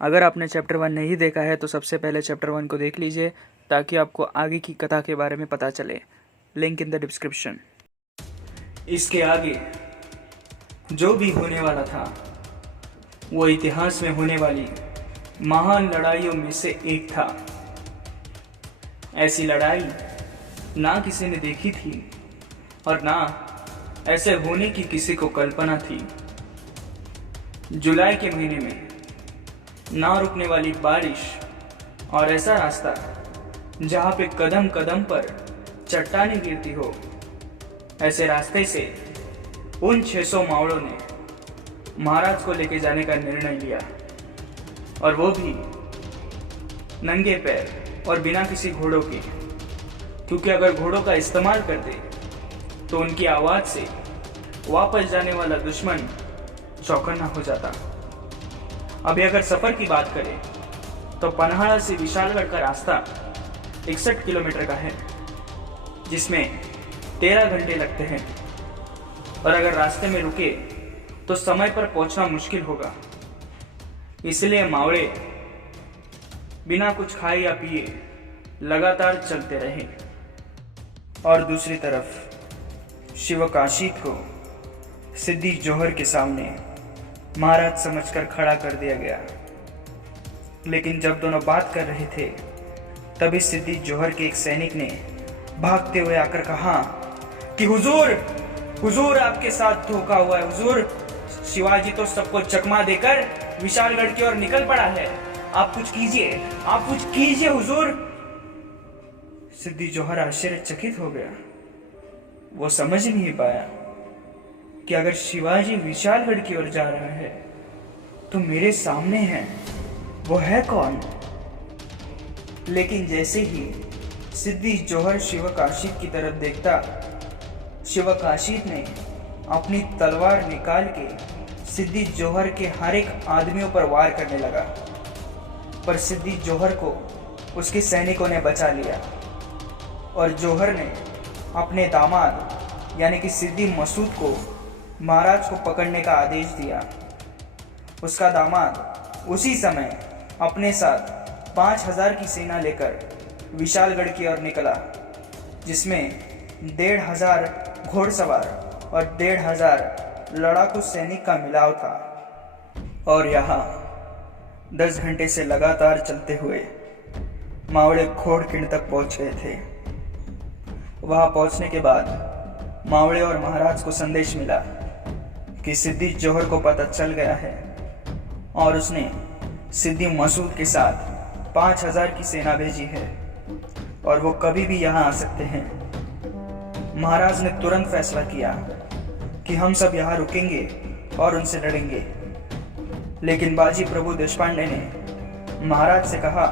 अगर आपने चैप्टर 1 नहीं देखा है तो सबसे पहले चैप्टर 1 को देख लीजिए ताकि आपको आगे की कथा के बारे में पता चले। Link in the description. इसके आगे जो भी होने वाला था वो इतिहास में होने वाली महान लड़ाइयों में से एक था। ऐसी लड़ाई ना किसी ने देखी थी और ना ऐसे होने की किसी को कल्पना थी। जुलाई के महीने में ना रुकने वाली बारिश और ऐसा रास्ता जहाँ पे कदम कदम पर चट्टानें गिरती हो, ऐसे रास्ते से उन 600 मावड़ों ने महाराज को लेके जाने का निर्णय लिया, और वो भी नंगे पैर और बिना किसी घोड़ों के, क्योंकि अगर घोड़ों का इस्तेमाल करते तो उनकी आवाज़ से वापस जाने वाला दुश्मन चौकन्ना हो जाता। अभी अगर सफ़र की बात करें तो पन्हाड़ा से विशालगढ़ का रास्ता 61 किलोमीटर का है, जिसमें 13 घंटे लगते हैं, और अगर रास्ते में रुके तो समय पर पहुंचना मुश्किल होगा। इसलिए मावड़े बिना कुछ खाए या पिए लगातार चलते रहे। और दूसरी तरफ शिवकाशीत को सिद्दी जोहर के सामने महाराज समझकर खड़ा कर दिया गया। लेकिन जब दोनों बात कर रहे थे तभी सिद्दी जोहर के एक सैनिक ने भागते हुए आकर कहा कि हुजूर आपके साथ धोखा हुआ है। हुजूर, शिवाजी तो सबको चकमा देकर विशालगढ़ की ओर निकल पड़ा है। आप कुछ कीजिए हुजूर। सिद्दी जोहर आश्चर्यचकित हो गया। वो समझ नहीं पाया कि अगर शिवाजी विशालगढ़ की ओर जा रहा है तो मेरे सामने है, वो है कौन? लेकिन जैसे ही सिद्दी जोहर शिवकाशीत की तरफ देखता, शिवकाशीत ने अपनी तलवार निकाल के सिद्दी जोहर के हर एक आदमियों पर वार करने लगा, पर सिद्दी जोहर को उसके सैनिकों ने बचा लिया, और जोहर ने अपने दामाद यानी कि सिद्दी मसूद को महाराज को पकड़ने का आदेश दिया। उसका दामाद उसी समय अपने साथ 5000 की सेना लेकर विशालगढ़ की ओर निकला, जिसमें 1500 घोड़सवार और 1500 लड़ाकू सैनिक का मिलाव था। और यहाँ 10 घंटे से लगातार चलते हुए मावड़े घोड़किंड तक पहुंच गए थे। वहां पहुंचने के बाद मावड़े और महाराज को संदेश मिला कि सिद्दी जोहर को पता चल गया है, और उसने सिद्दी मसूद के साथ 5000 की सेना भेजी है, और वो कभी भी यहाँ आ सकते हैं। महाराज ने तुरंत फैसला किया कि हम सब यहाँ रुकेंगे और उनसे लड़ेंगे। लेकिन बाजी प्रभु देशपांडे ने महाराज से कहा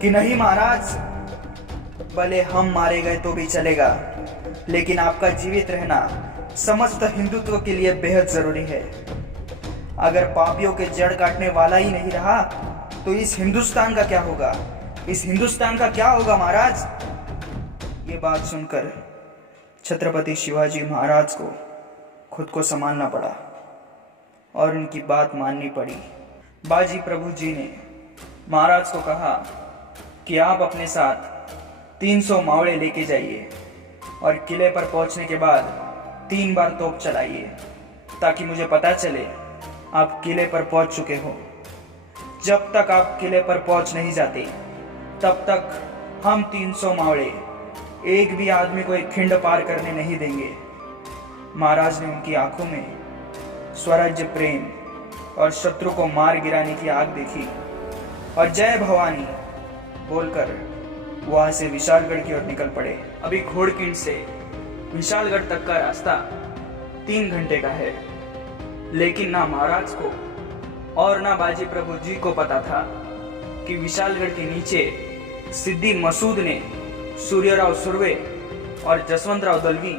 कि नहीं महाराज, भले हम मारे गए तो भी चलेगा, लेकिन आपका जीवित रहना समस्त हिंदुत्व के लिए बेहद जरूरी है। अगर पापियों के जड़ काटने वाला ही नहीं रहा तो इस हिंदुस्तान का क्या होगा? इस हिंदुस्तान का क्या होगा महाराज? ये बात सुनकर छत्रपति शिवाजी महाराज को खुद को संभालना पड़ा और उनकी बात माननी पड़ी। बाजी प्रभु जी ने महाराज को कहा कि आप अपने साथ 300 मावड़े लेके जाइए और किले पर पहुंचने के बाद 3 बार तोप चलाइए, ताकि मुझे पता चले आप किले पर पहुंच चुके हो। जब तक आप किले पर पहुंच नहीं जाते तब तक हम 300 मावड़े एक भी आदमी को एक खिंड पार करने नहीं देंगे। महाराज ने उनकी आंखों में स्वराज्य प्रेम और शत्रु को मार गिराने की आग देखी, और जय भवानी बोलकर वहां से विशालगढ़ की ओर निकल पड़े। अभी घोड़किंड से विशालगढ़ तक का रास्ता 3 घंटे का है, लेकिन ना महाराज को और ना बाजी प्रभु जी को पता था कि विशालगढ़ के नीचे सिद्दी मसूद ने सूर्यराव सुर्वे और जसवंतराव दलवी,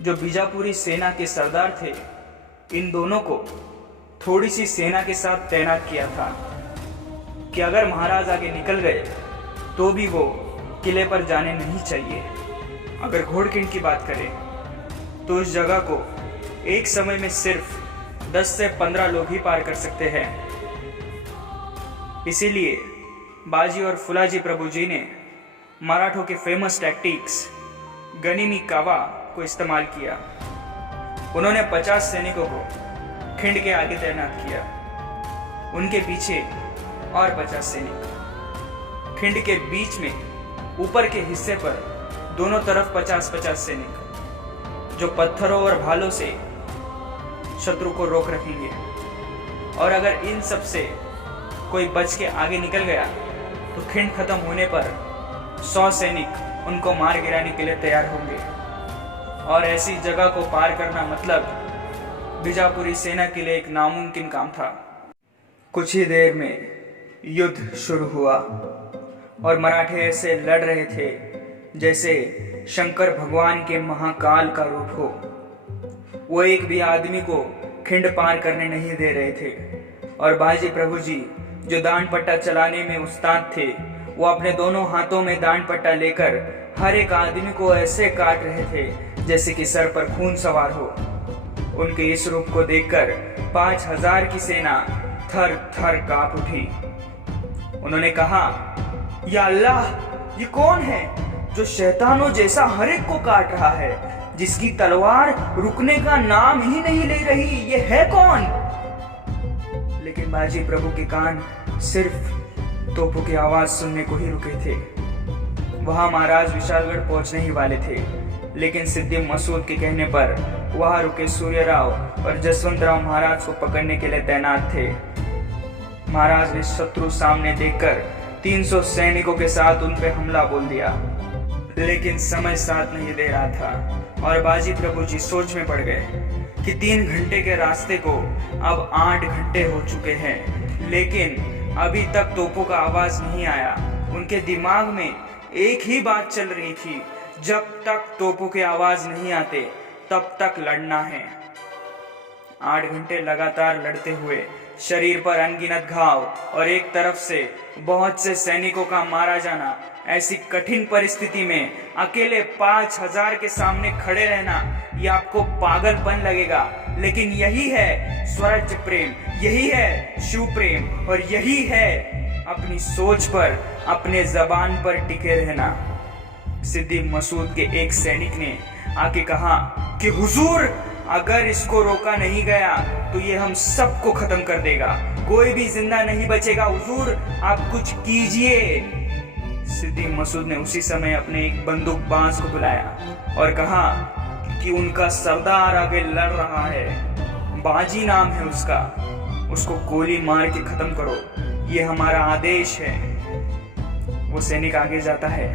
जो बीजापुरी सेना के सरदार थे, इन दोनों को थोड़ी सी सेना के साथ तैनात किया था कि अगर महाराज आगे निकल गए तो भी वो किले पर जाने नहीं चाहिए। अगर घोड़किंड की बात करें तो उस जगह को एक समय में सिर्फ 10 से 15 लोग ही पार कर सकते हैं। इसीलिए बाजी और फुलाजी प्रभु जी ने मराठों के फेमस टैक्टिक्स गनिमी कावा को इस्तेमाल किया। उन्होंने 50 सैनिकों को खिंड के आगे तैनात किया, उनके पीछे और 50 सैनिक, खिंड के बीच में ऊपर के हिस्से पर दोनों तरफ 50-50 सैनिक जो पत्थरों और भालों से शत्रु को रोक रखेंगे। और अगर इन सब से कोई बच के आगे निकल गया तो खिंड खत्म होने पर 100 सैनिक उनको मार गिराने के लिए तैयार होंगे। और ऐसी जगह को पार करना मतलब बीजापुरी सेना के लिए एक नामुमकिन काम था। कुछ ही देर में युद्ध शुरू हुआ और मराठे ऐसे लड़ रहे थे जैसे शंकर भगवान के महाकाल का रूप हो। वो एक भी आदमी को खिंड पार करने नहीं दे रहे थे। और बाजी प्रभु जी जो दान पट्टा चलाने में उस्ताद थे, वो अपने दोनों हाथों में दान पट्टा लेकर हर एक आदमी को ऐसे काट रहे थे जैसे कि सर पर खून सवार हो। उनके इस रूप को देखकर 5000 की सेना थर थर कांप उठी। उन्होंने कहा, या अल्लाह, ये कौन है जो शैतानों जैसा हर एक को काट रहा है, जिसकी तलवार रुकने का नाम ही नहीं ले रही? ये है कौन? लेकिन बाजी प्रभु के कान सिर्फ तोपों की आवाज सुनने को ही रुके थे। वहां महाराज विशालगढ़ पहुंचने ही वाले थे, लेकिन सिद्दी मसूद के कहने पर वहां रुके सूर्यराव और जसवंतराव महाराज को पकड़ने के लिए तैनात थे। महाराज ने शत्रु सामने देखकर 300 सैनिकों के साथ उन पे हमला बोल दिया, लेकिन समय साथ नहीं दे रहा था और बाजी प्रभु जी सोच में पड़ गए कि 3 घंटे के रास्ते को अब 8 घंटे हो चुके हैं, लेकिन अभी तक तोपों का आवाज नहीं आया। उनके दिमाग में एक ही बात चल रही थी, जब तक तोपों के आवाज नहीं आते तब तक लड़ना है। 8 घंटे लगातार लड़ते हुए शरीर पर अनगिनत घाव और एक तरफ से बहुत से सैनिकों का मारा जाना, ऐसी कठिन परिस्थिति में अकेले 5000 के सामने खड़े रहना, ये आपको पागलपन लगेगा, लेकिन यही है स्वराज्य प्रेम, यही है शिव प्रेम और यही है अपनी सोच पर, अपने जबान पर टिके रहना। सिद्दी मसूद के एक सैनिक ने आके कहा कि हुजूर, अगर इसको रोका नहीं गया तो ये हम सबको खत्म कर देगा, कोई भी जिंदा नहीं बचेगा, हुजूर आप कुछ कीजिए। सिद्दी मसूद ने उसी समय अपने एक बंदूकबाज को बुलाया और कहा कि उनका सरदार आगे लड़ रहा है, बाजी नाम है उसका, उसको गोली मार के खत्म करो, ये हमारा आदेश है। वो सैनिक आगे जाता है,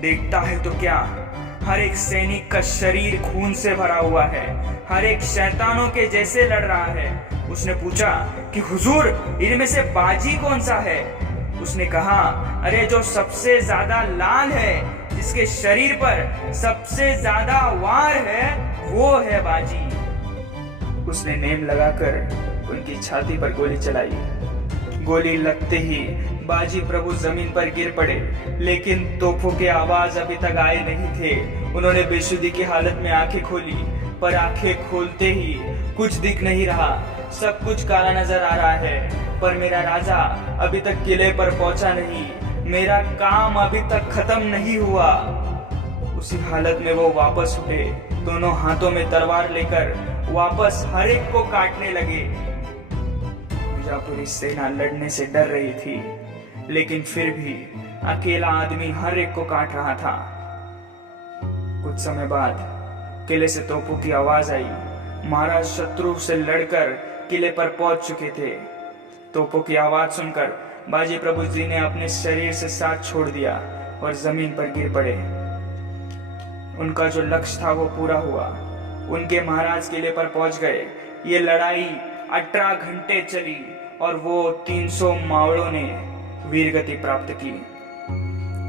देखता है तो क्या, हर एक सैनिक का शरीर खून से भरा हुआ है, हर एक शैतानों के जैसे लड़ रहा है। उसने पूछा कि हुजूर, इनमें से बाजी कौन सा है? उसने कहा, अरे जो सबसे ज्यादा लाल है, जिसके शरीर पर सबसे ज्यादा वार है, वो है बाजी। उसने नेम लगाकर उनकी छाती पर गोली चलाई। गोली लगते ही बाजी प्रभु जमीन पर गिर पड़े, लेकिन तोपों के आवाज अभी तक आए नहीं थे। उन्होंने बेसुधी की हालत में आंखें खोली, पर आंखें खोलते ही कुछ दिख नहीं रहा, सब कुछ काला नजर आ रहा है। पर मेरा राजा अभी तक किले पर पहुंचा नहीं, मेरा काम अभी तक खत्म नहीं हुआ। उसी हालत में वो वापस उठे, दोनों हाथों में तलवार लेकर वापस हर एक को काटने लगे। बीजापुरी सेना लड़ने से डर रही थी, लेकिन फिर भी अकेला आदमी हर एक को काट रहा था। कुछ समय बाद किले से तोपों की आवाज आई। महाराज शत्रु से लड़कर किले पर पहुंच चुके थे। तोपों की आवाज सुनकर बाजी प्रभु जी ने अपने शरीर से साथ छोड़ दिया और जमीन पर गिर पड़े। उनका जो लक्ष्य था वो पूरा हुआ, उनके महाराज किले पर पहुंच गए। ये लड़ाई 18 घंटे चली और वो 300 मावड़ों ने वीरगति प्राप्त की।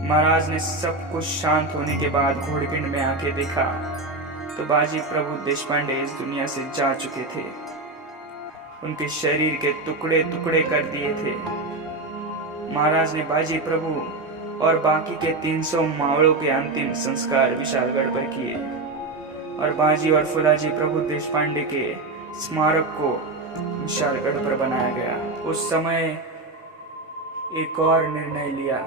महाराज ने सब कुछ शांत होने के बाद घोड़पिंड में आके देखा तो बाजी प्रभु देशपांडे इस दुनिया से जा चुके थे। उनके शरीर के टुकड़े टुकड़े कर दिए थे। महाराज ने बाजी प्रभु और बाकी के 300 मावड़ों के अंतिम संस्कार विशालगढ़ पर किए और बाजी और फुलाजी प्रभु देशपांडे के स्मारक को विशालगढ़ पर बनाया गया। उस समय एक और निर्णय लिया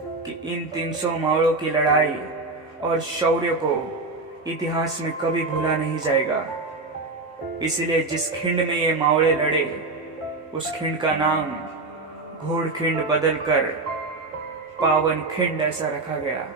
कि इन 300 मावड़ों की लड़ाई और शौर्य को इतिहास में कभी भूला नहीं जाएगा। इसलिए जिस खिंड में ये मावड़े लड़े उस खिंड का नाम घोड़खिंड बदलकर पावन खिंड ऐसा रखा गया।